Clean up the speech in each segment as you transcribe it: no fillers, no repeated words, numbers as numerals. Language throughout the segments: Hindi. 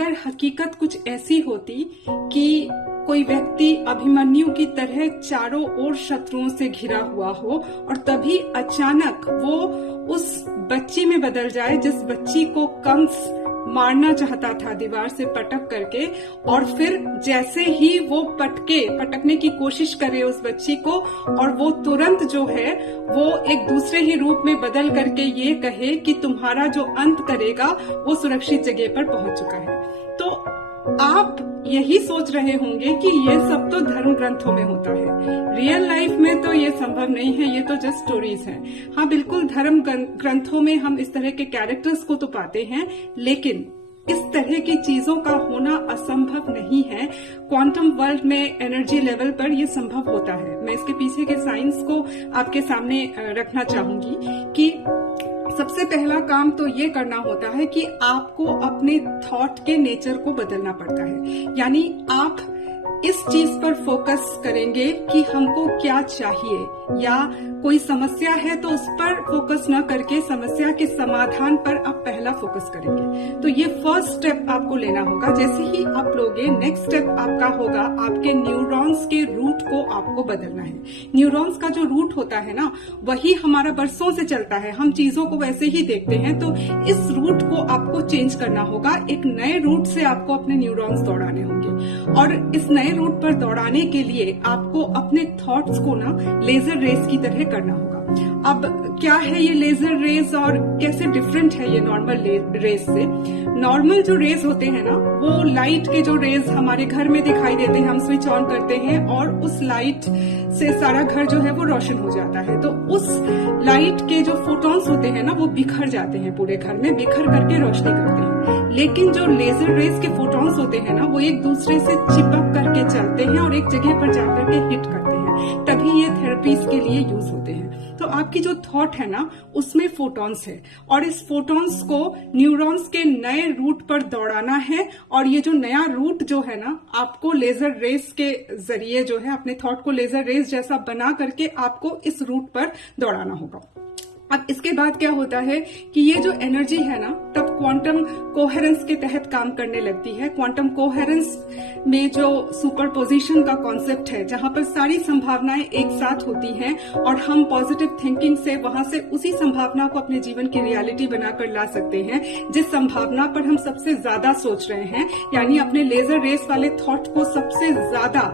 अगर हकीकत कुछ ऐसी होती कि कोई व्यक्ति अभिमन्यु की तरह चारों ओर शत्रुओं से घिरा हुआ हो और तभी अचानक वो उस बच्ची में बदल जाए जिस बच्ची को कंस मारना चाहता था दीवार से पटक करके, और फिर जैसे ही वो पटकने की कोशिश करे उस बच्ची को और वो तुरंत जो है वो एक दूसरे ही रूप में बदल करके ये कहे कि तुम्हारा जो अंत करेगा वो सुरक्षित जगह पर पहुंच चुका है। तो आप यही सोच रहे होंगे कि ये सब तो धर्म ग्रंथों में होता है, रियल लाइफ में तो ये संभव नहीं है, ये तो जस्ट स्टोरीज हैं। हाँ बिल्कुल, धर्म ग्रंथों में हम इस तरह के कैरेक्टर्स को तो पाते हैं, लेकिन इस तरह की चीजों का होना असंभव नहीं है। क्वांटम वर्ल्ड में एनर्जी लेवल पर यह संभव होता है। मैं इसके पीछे के साइंस को आपके सामने रखना चाहूंगी कि सबसे पहला काम तो ये करना होता है कि आपको अपने थॉट के नेचर को बदलना पड़ता है। यानी आप इस चीज पर फोकस करेंगे कि हमको क्या चाहिए, या कोई समस्या है तो उस पर फोकस न करके समस्या के समाधान पर आप पहला फोकस करेंगे। तो ये फर्स्ट स्टेप आपको लेना होगा। जैसे ही आप लोगे, नेक्स्ट स्टेप आपका होगा आपके न्यूरॉन्स के रूट को आपको बदलना है। न्यूरॉन्स का जो रूट होता है ना, वही हमारा बरसों से चलता है, हम चीजों को वैसे ही देखते हैं। तो इस रूट को आपको चेंज करना होगा, एक नए रूट से आपको अपने न्यूरॉन्स दौड़ाने होंगे, और इस नए रूट पर दौड़ाने के लिए आपको अपने थॉट्स को ना लेजर रेस की तरह करना होगा। अब क्या है ये लेजर रेस और कैसे डिफरेंट है ये नॉर्मल रेस से? नॉर्मल जो रेस होते हैं ना, वो लाइट के जो रेस हमारे घर में दिखाई देते हैं, हम स्विच ऑन करते हैं और उस लाइट से सारा घर जो है वो रोशन हो जाता है। तो उस लाइट के जो फोटॉन्स होते हैं ना, वो बिखर जाते हैं, पूरे घर में बिखर करके रोशनी करते हैं। लेकिन जो लेजर रेस के फोटॉन्स होते हैं ना, वो एक दूसरे से चिपक करके चलते हैं और एक जगह पर जाकर के हिट करते हैं, तभी ये थेरेपीज के लिए यूज होते हैं। तो आपकी जो थॉट है ना, उसमें फोटॉन्स है, और इस फोटॉन्स को न्यूरॉन्स के नए रूट पर दौड़ाना है। और ये जो नया रूट जो है ना, आपको लेजर रेस के जरिए जो है अपने थॉट को लेजर रेस जैसा बना करके आपको इस रूट पर दौड़ाना होगा। अब इसके बाद क्या होता है कि ये जो एनर्जी है ना, तब क्वांटम कोहेरेंस के तहत काम करने लगती है। क्वांटम कोहेरेंस में जो सुपरपोजिशन का कॉन्सेप्ट है, जहां पर सारी संभावनाएं एक साथ होती हैं और हम पॉजिटिव थिंकिंग से वहां से उसी संभावना को अपने जीवन की रियलिटी बनाकर ला सकते हैं जिस संभावना पर हम सबसे ज्यादा सोच रहे हैं। यानी अपने लेजर रेस वाले थॉट को सबसे ज्यादा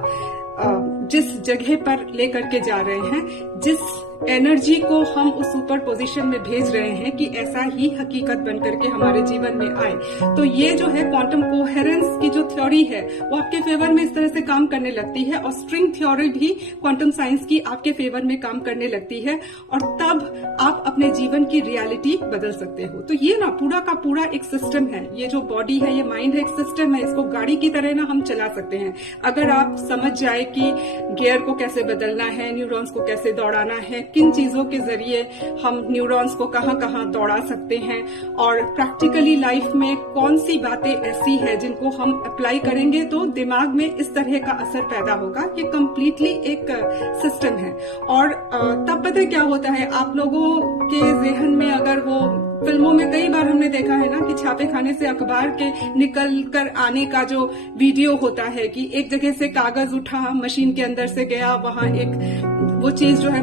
जिस जगह पर लेकर के जा रहे हैं, जिस एनर्जी को हम उस सुपर पोजीशन में भेज रहे हैं कि ऐसा ही हकीकत बनकर के हमारे जीवन में आए। तो ये जो है क्वांटम कोहेरेंस की जो थ्योरी है, वो आपके फेवर में इस तरह से काम करने लगती है, और स्ट्रिंग थ्योरी भी क्वांटम साइंस की आपके फेवर में काम करने लगती है, और तब आप अपने जीवन की रियलिटी बदल सकते हो। तो ये ना पूरा का पूरा एक सिस्टम है। ये जो बॉडी है, ये माइंड है, एक सिस्टम है। इसको गाड़ी की तरह ना हम चला सकते हैं अगर आप समझ जाए कि गियर को कैसे बदलना है, न्यूरॉन्स को कैसे दौड़ाना है, किन चीजों के जरिए हम न्यूरॉन्स को कहां कहां दौड़ा सकते हैं, और प्रैक्टिकली लाइफ में कौन सी बातें ऐसी है जिनको हम अप्लाई करेंगे तो दिमाग में इस तरह का असर पैदा होगा। ये कंप्लीटली एक सिस्टम है। और तब पता क्या होता है, आप लोगों के जहन में अगर वो फिल्मों में कई बार हमने देखा है ना कि छापे खाने से अखबार के निकल कर आने का जो वीडियो होता है कि एक जगह से कागज उठा, मशीन के अंदर से गया, वहां एक वो चीज जो है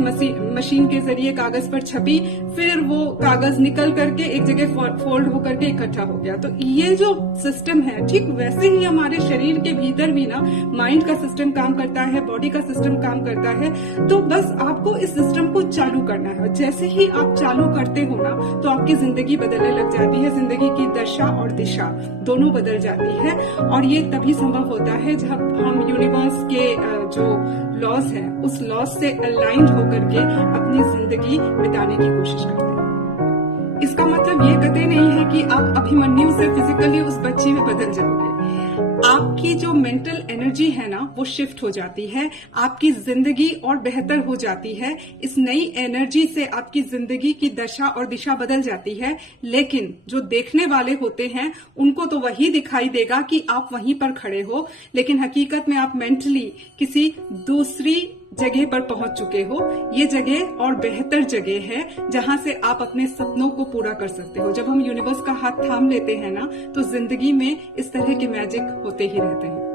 मशीन के जरिए कागज पर छपी, फिर वो कागज निकल करके एक जगह फोल्ड होकर के इकट्ठा हो गया। तो ये जो सिस्टम है, ठीक वैसे ही हमारे शरीर के भीतर भी ना माइंड का सिस्टम काम करता है, बॉडी का सिस्टम काम करता है। तो बस आपको इस सिस्टम को चालू करना है। जैसे ही आप चालू करते हो ना, तो आपकी जिंदगी बदलने लग जाती है। जिंदगी की दशा और दिशा दोनों बदल जाती है, और ये तभी संभव होता है जब हम यूनिवर्स के जो लॉज है, उस लॉज से अलाइंड होकर के अपनी जिंदगी बिताने की कोशिश करते हैं। इसका मतलब ये कतई नहीं है कि आप अभिमन्यु से फिजिकली उस बच्ची में बदल जाओगे। आपकी जो मेंटल एनर्जी है ना, वो शिफ्ट हो जाती है, आपकी जिंदगी और बेहतर हो जाती है। इस नई एनर्जी से आपकी जिंदगी की दशा और दिशा बदल जाती है। लेकिन जो देखने वाले होते हैं उनको तो वही दिखाई देगा कि आप वहीं पर खड़े हो, लेकिन हकीकत में आप मेंटली किसी दूसरी जगह पर पहुंच चुके हो। ये जगह और बेहतर जगह है जहां से आप अपने सपनों को पूरा कर सकते हो। जब हम यूनिवर्स का हाथ थाम लेते हैं ना, तो जिंदगी में इस तरह के मैजिक होते ही रहते हैं।